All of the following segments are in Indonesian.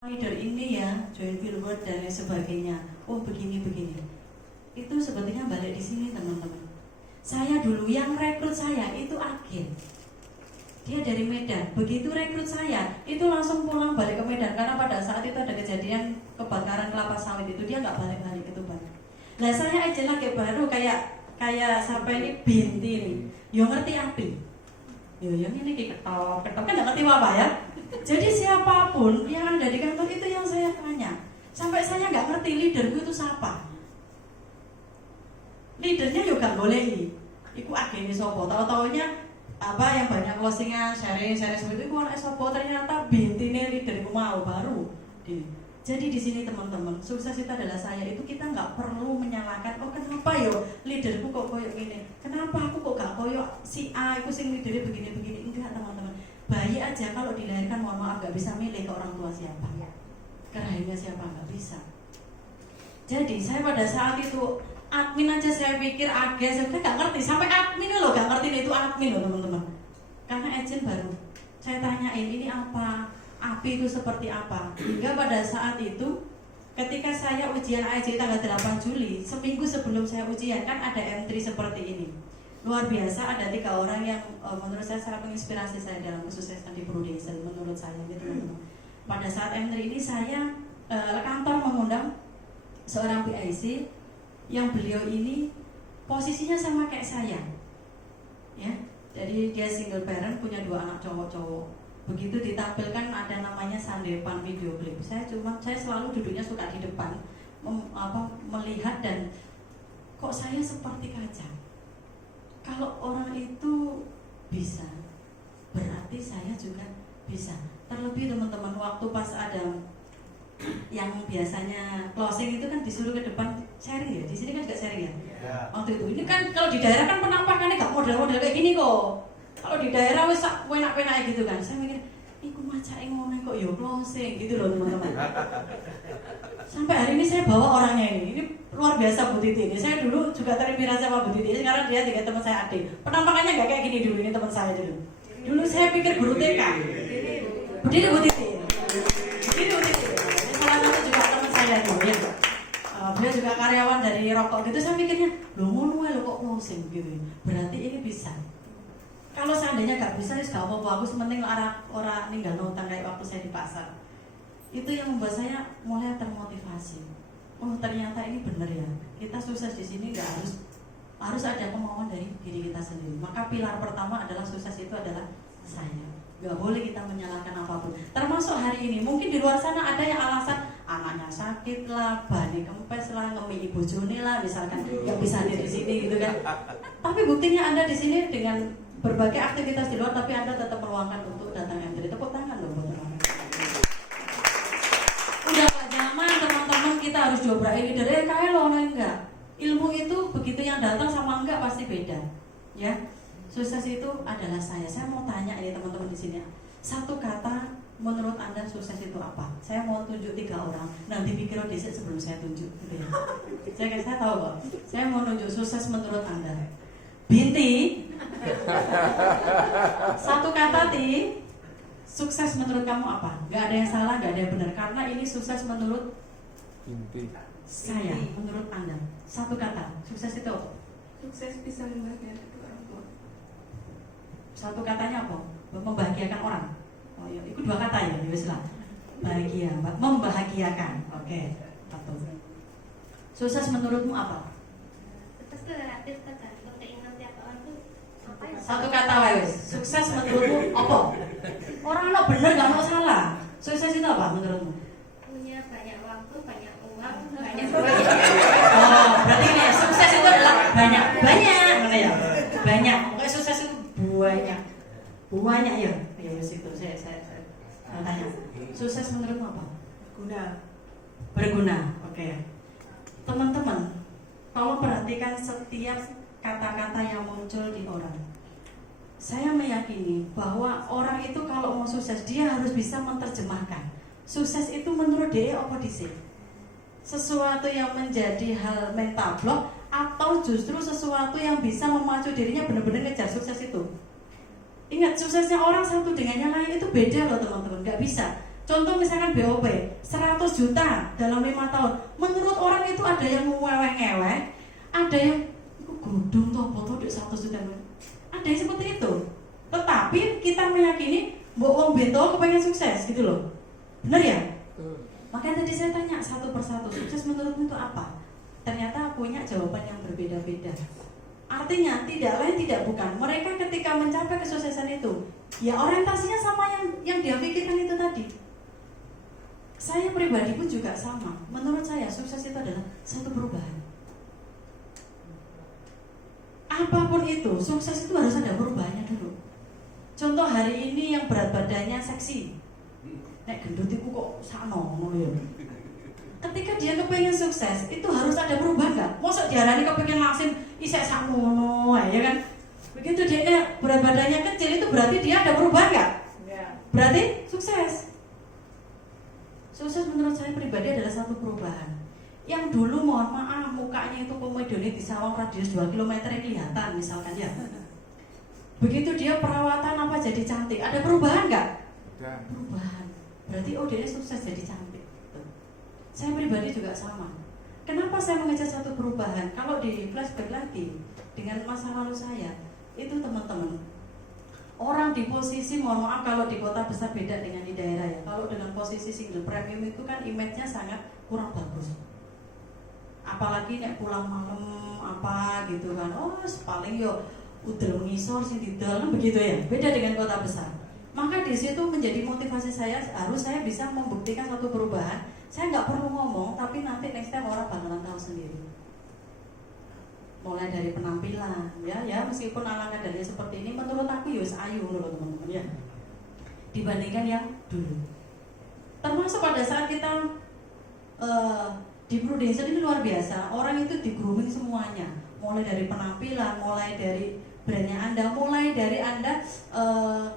Leader ini ya, join Billboard dan lain sebagainya. Oh begini. Itu sebetulnya balik di sini teman-teman. Saya dulu yang rekrut saya itu agen. Dia dari Medan. Begitu rekrut saya, itu langsung pulang balik ke Medan karena pada saat itu ada kejadian kebakaran kelapa sawit itu dia nggak balik-balik ke Tuban. Nah saya aja lagi baru kayak sampai ini binti nih. Yo ngerti api. Yo yang ini ketok kan nggak ngerti apa ya. Jadi siapapun yang ada di kantor itu yang saya tanya. Sampai saya nggak ngerti leaderku itu siapa. Leadernya juga bolehi. Iku agene sopo. Tahu-taunya apa yang banyak closingan, sharing seperti itu anak sopo ternyata bintine leaderku mau baru. Jadi di sini teman-teman, sukses itu adalah saya itu kita nggak perlu menyalahkan. Oh kenapa yo leaderku kok koyok gini? Kenapa aku kok gak koyok si A? Aku sing leadernya begini. Enggak teman-teman. Bayi aja kalau dilahirkan mohon maaf gak bisa milih ke orang tua siapa, ke rahimnya siapa gak bisa. Jadi saya pada saat itu admin aja saya pikir agen, saya gak ngerti sampai admin loh gak ngerti itu admin loh teman-teman. Karena agent baru saya tanyain ini apa, api itu seperti apa. Hingga pada saat itu ketika saya ujian AIJ tanggal 8 Juli, seminggu sebelum saya ujian kan ada entry seperti ini. Luar biasa, ada 3 orang yang menurut saya sangat menginspirasi saya dalam kesuksesan di Prudential menurut saya gitu teman-teman. Pada saat entry ini saya kantor mengundang seorang PIC yang beliau ini posisinya sama kayak saya, ya. Jadi dia single parent punya 2 anak cowok-cowok. Begitu ditampilkan ada namanya sandepan video klip. Saya selalu duduknya suka di depan, melihat dan kok saya seperti kaca. Kalau orang itu bisa, berarti saya juga bisa. Terlebih teman-teman, waktu pas ada yang biasanya closing itu kan disuruh ke depan sharing ya. Di sini kan juga sharing ya. Waktu itu, ini kan kalau di daerah kan penampakannya gak model-model kayak gini kok. Kalau di daerah wes enak-enak gitu kan. Saya mikir, iku macake ngono kok yo closing gitu loh teman-teman. Sampai hari ini saya bawa orangnya ini luar biasa Bu Titi ini. Saya dulu juga terinspirasi sama Bu Titi. Sekarang dia juga teman saya Ade. Penampakannya nggak kayak gini dulu, ini teman saya dulu. Dulu saya pikir guru TK. Berdiri Bu Titi. Berdiri Bu Titi. Ini salah satu juga teman saya itu. Ya. Beliau juga karyawan dari rokok gitu. Saya pikirnya, lo ngono lo kok closing gitu. Berarti ini bisa. Kalau seandainya nggak bisa, ya gak apa-apa. Aku sementing orang ninggal nonton kayak waktu saya di pasar. Itu yang membuat saya mulai termotivasi. Oh ternyata ini benar ya. Kita sukses di sini nggak harus ada kemauan dari diri kita sendiri. Maka pilar pertama adalah sukses itu adalah saya. Nggak boleh kita menyalahkan apapun. Termasuk hari ini. Mungkin di luar sana ada yang alasan anaknya sakit lah, bani kempes lah, ngemi ibu Joni lah, misalkan nggak bisa hadir di sini gitu kan. Tapi buktinya Anda di sini dengan berbagai aktivitas di luar, tapi Anda tetap meluangkan untuk datang entry. Tepuk tangan loh buat teman-teman. Udah gak zaman teman-teman kita harus jobrain leader. Kayak lo enggak. Ilmu itu begitu yang datang sama enggak pasti beda. Ya. Sukses itu adalah saya. Saya mau tanya ini teman-teman di sini. Satu kata menurut Anda sukses itu apa? Saya mau tunjuk 3 orang. Nanti pikir dhisik sebelum saya tunjuk gitu ya. Saya tahu kok. Saya mau nunjuk sukses menurut Anda. Binti. Satu kata Ti. Sukses menurut kamu apa? Gak ada yang salah, gak ada yang benar. Karena ini sukses menurut saya, menurut Anda. Satu kata, sukses itu apa? Sukses bisa membahagiakan orang tua. Satu katanya apa? Membahagiakan orang. Oh iya, itu 2 kata ya, wis lah. Bahagia, membahagiakan. Oke, satu. Sukses menurutmu apa? Sukses itu relatif tergantung keinginan tiap orang tuh apa ya? Satu kata wis. Sukses menurutmu apa? Orang lo bener gak mau salah. Sukses itu apa menurutmu? Punya banyak waktu, banyak uang, banyak Oh, berarti ini ya, sukses itu adalah banyak, mana ya? Banyak. Pokoknya sukses itu banyak ya. Ya wis itu saya tanya. Sukses menurutmu apa? Berguna. Oke. Teman-teman, kalau perhatikan setiap kata-kata yang muncul di orang. Saya meyakini bahwa orang itu kalau mau sukses dia harus bisa menerjemahkan. Sukses itu menurut dia apa dhisik? Sesuatu yang menjadi hal mental block atau justru sesuatu yang bisa memacu dirinya benar-benar ngejar sukses itu. Ingat, suksesnya orang satu dengan yang lain itu beda loh teman-teman, nggak bisa. Contoh misalkan BOP 100 juta dalam 5 tahun. Menurut orang itu ada yang ngeweh-ngeweh, ada yang gudung toh foto di 100 juta. Ada yang seperti itu. Tetapi kita meyakini mbok wong bento kepengen sukses gitu loh. Benar ya? Makanya tadi saya tanya satu persatu, sukses menurutmu itu apa? Ternyata punya jawaban yang berbeda-beda. Artinya tidak lain tidak bukan, mereka ketika mencapai kesuksesan itu, ya orientasinya sama yang dia pikirkan itu tadi. Saya pribadi pun juga sama. Menurut saya sukses itu adalah satu perubahan. Apapun itu, sukses itu harus ada perubahannya dulu. Contoh hari ini yang berat badannya seksi, nek gendut iku kok sakno ngono ya. Ketika dia kepengen sukses, itu harus ada perubahan nggak? Mosok diarani kepengen langsing isek sakmono, ya kan? Begitu dia berat badannya kecil, itu berarti dia ada perubahan nggak? Berarti sukses. Sukses menurut saya pribadi adalah satu perubahan. Yang dulu mohon maaf mukanya itu komedione di sawang radius 2 km kelihatan misalkan ya. Begitu dia perawatan apa jadi cantik, ada perubahan nggak? Perubahan. Berarti oh dia sukses jadi cantik. Saya pribadi juga sama. Kenapa saya mengejar satu perubahan? Kalau di flashback lagi dengan masa lalu saya, itu teman-teman, orang di posisi, mohon maaf kalau di kota besar beda dengan di daerah ya. Kalau dengan posisi single premium itu kan image-nya sangat kurang bagus. Apalagi nek pulang malam apa gitu kan, oh paling yo udel ngisor sing didol kan begitu ya. Beda dengan kota besar. Maka di situ menjadi motivasi saya, harus saya bisa membuktikan satu perubahan. Saya nggak perlu ngomong, tapi nanti next time orang bakalan tahu sendiri. Mulai dari penampilan, ya meskipun alangkah dari seperti ini, menurut aku yus ayu loh teman-teman ya. Dibandingkan yang dulu. Termasuk pada saat kita di Prudential ini luar biasa. Orang itu di grooming semuanya, mulai dari penampilan, mulai dari brandnya Anda, mulai dari Anda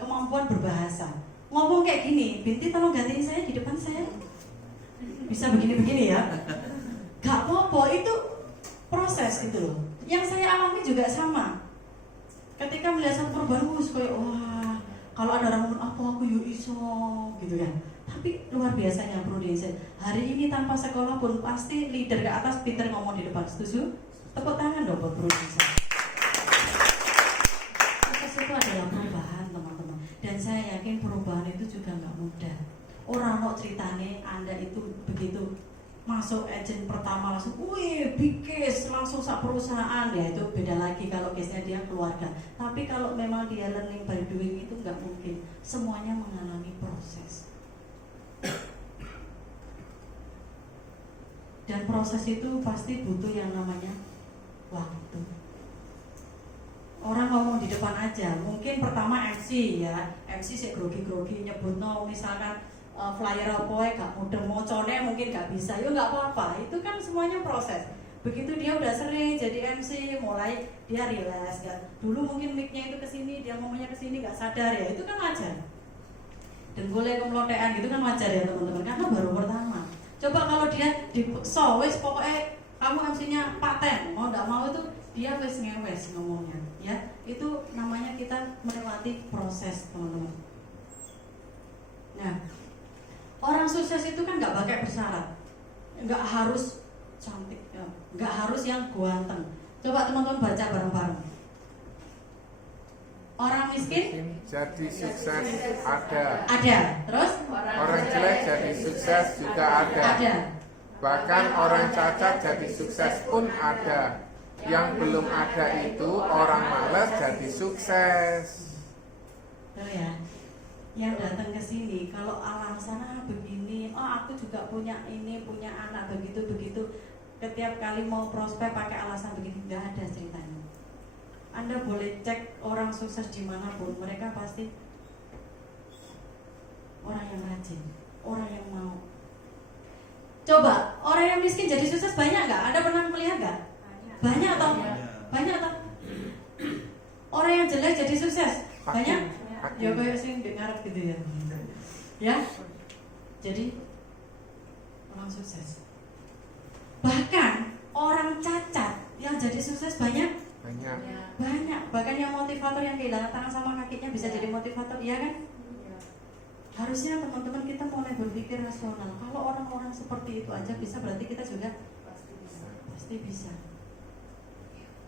kemampuan berbahasa. Ngomong kayak gini, Binti tolong gantiin saya di depan saya. Bisa begini-begini ya. Gak apa-apa, itu proses itu loh. Yang saya alami juga sama. Ketika melihat satu perubahan, kayak wah, kalau ada orang ngomong apa aku yuk iso gitu kan. Tapi luar biasanya Prudential. Hari ini tanpa sekolah pun pasti leader ke atas, Peter ngomong di depan. Setuju? Tepuk tangan dong buat Prudential. Itu adalah perubahan teman-teman. Dan saya yakin perubahan itu juga nggak mudah. Orang mau ceritanya Anda itu begitu masuk agent pertama langsung, wih big case langsung sak perusahaan, ya itu beda lagi kalau case-nya dia keluarga. Tapi kalau memang dia learning by doing itu nggak mungkin. Semuanya mengalami proses. Dan proses itu pasti butuh yang namanya waktu. Orang ngomong di depan aja, mungkin pertama MC ya, MC sih grogi-grogi nyebut no misalkan flyer apa ya gak mudeng mocone mungkin gak bisa, ya gak apa-apa, itu kan semuanya proses. Begitu dia udah sering jadi MC, mulai dia relax kan. Dulu mungkin mic-nya itu kesini, dia ngomongnya kesini gak sadar ya, itu kan wajar. Dan boleh kemelotean gitu kan wajar ya teman-teman, karena baru pertama. Coba kalau dia di wes pokoknya kamu MC-nya paten, mau gak mau itu dia wes ngewes ngomongnya, ya itu namanya kita melewati proses teman-teman. Nah, orang sukses itu kan nggak pakai bersyarat, nggak harus cantik, ya. Nggak harus yang ganteng. Coba teman-teman baca bareng-bareng. Orang miskin jadi sukses ada. Ada. Terus Orang jelek jadi sukses juga ada. ada. Bahkan orang cacat jadi sukses pun ada. Yang belum ada itu orang malas jadi sukses. Tuh ya. Yang datang ke sini kalau alasan begini, oh aku juga punya ini, punya anak begitu. Setiap kali mau prospek pakai alasan begini, nggak ada ceritanya. Anda boleh cek orang sukses dimanapun, mereka pasti orang yang rajin, orang yang mau. Coba orang yang miskin jadi sukses banyak nggak? Anda pernah melihat nggak? Banyak atau? Banyak atau? Orang yang jelek jadi sukses banyak? Ya kayak sih ngarep gitu ya. Ya, jadi orang sukses. Bahkan orang cacat yang jadi sukses banyak. Banyak. Bahkan yang motivator yang kehilangan tangan sama kakinya bisa jadi motivator, iya kan? Harusnya teman-teman kita mulai berpikir rasional. Kalau orang-orang seperti itu aja bisa, berarti kita juga pasti bisa.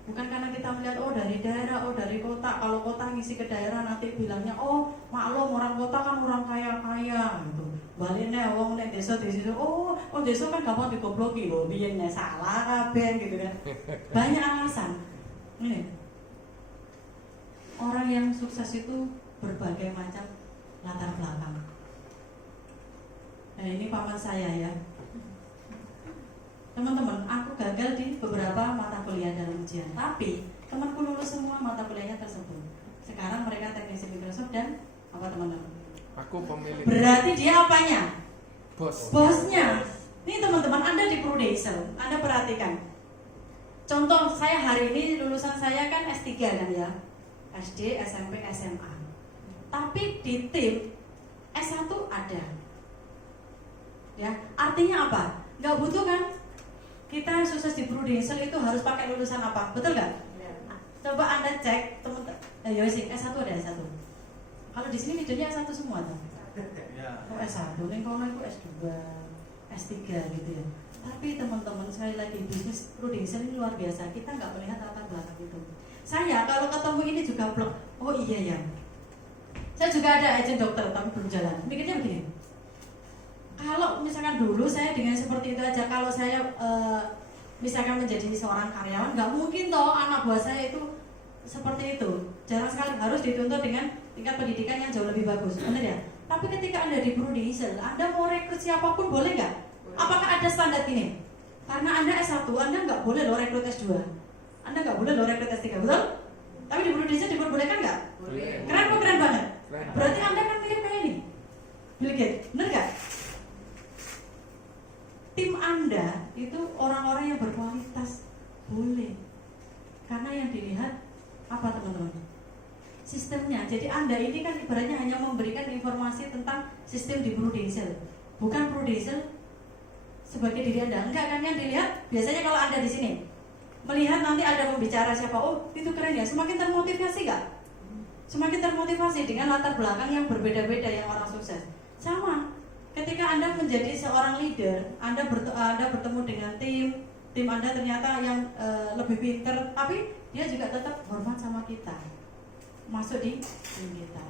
Bukan karena kita melihat oh dari daerah, oh dari kota. Kalau kota ngisi ke daerah nanti bilangnya oh maklum orang kota kan orang kaya-kaya gitu. Baliknya wong nek desa di situ oh desa kan gampang digobloki lho, biyen salah kabeh gitu kan. Banyak alasan. Nih. Orang yang sukses itu berbagai macam latar belakang. Nah, ini paman saya ya. Teman-teman, aku gagal di beberapa mata kuliah dalam ujian, tapi temanku lulus semua mata kuliahnya tersebut. Sekarang mereka teknisi Microsoft dan apa teman-teman? Aku pemilik. Berarti dia apanya? Bosnya. Ini teman-teman, Anda di Prudential, Anda perhatikan. Contoh saya hari ini lulusan saya kan S3 kan ya, SD, SMP, SMA. Tapi di tim S1 ada. Ya, artinya apa? Nggak butuh kan? Kita sukses di Prudential itu harus pakai lulusan apa? Betul nggak? Ya. Coba Anda cek teman-teman. Ya sih, S1 ada S1. Kalau di sini leadernya S1 semua tuh. Ya. Oh S1, nih kalau itu S2, S3 gitu ya. Tapi teman-teman sekali lagi bisnis Prudential ini luar biasa. Kita nggak melihat latar belakang itu. Saya kalau ketemu ini juga blok. Oh iya ya. Saya juga ada agent dokter tapi belum jalan. Mikirnya begini. Kalau misalkan dulu saya dengan seperti itu aja, kalau saya misalkan menjadi seorang karyawan, nggak mungkin toh anak buah saya itu seperti itu. Jarang sekali, harus dituntut dengan tingkat pendidikan yang jauh lebih bagus, benar ya? Tapi ketika Anda di Prudential, Anda mau rekrut siapapun boleh nggak? Apakah ada standar ini? Karena Anda S1, Anda nggak boleh loh rekrut S2, Anda nggak boleh loh rekrut S3, betul? Tapi di Prudential diperbolehkan nggak? Boleh. Keren kok, keren banget. Keren. Berarti Anda kan mirip kayak ini, Bill Gates, benar nggak? Tim Anda itu orang-orang yang berkualitas, boleh. Karena yang dilihat apa teman-teman? Sistemnya. Jadi Anda ini kan ibaratnya hanya memberikan informasi tentang sistem di Prudential, bukan Prudential sebagai diri Anda. Enggak kan yang dilihat? Biasanya kalau Anda di sini melihat nanti ada pembicara siapa, oh itu keren ya, semakin termotivasi nggak? Semakin termotivasi dengan latar belakang yang berbeda-beda yang orang sukses. Sama. Ketika Anda menjadi seorang leader, Anda bertemu dengan tim Anda ternyata yang lebih pinter, tapi dia juga tetap hormat sama kita, masuk di tim kita.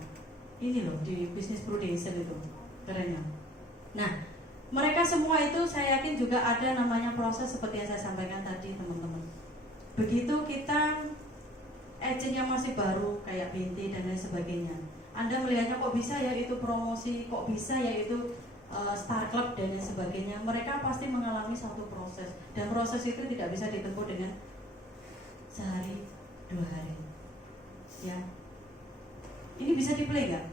Ini loh di bisnis Prudential itu kerennya. Nah, mereka semua itu saya yakin juga ada namanya proses seperti yang saya sampaikan tadi teman-teman. Begitu kita agentnya masih baru kayak Binti dan lain sebagainya, Anda melihatnya kok bisa ya itu promosi, kok bisa ya itu Star Club dan lain sebagainya. Mereka pasti mengalami satu proses, dan proses itu tidak bisa ditempuh dengan sehari 2 hari. Ya, ini bisa di play nggak?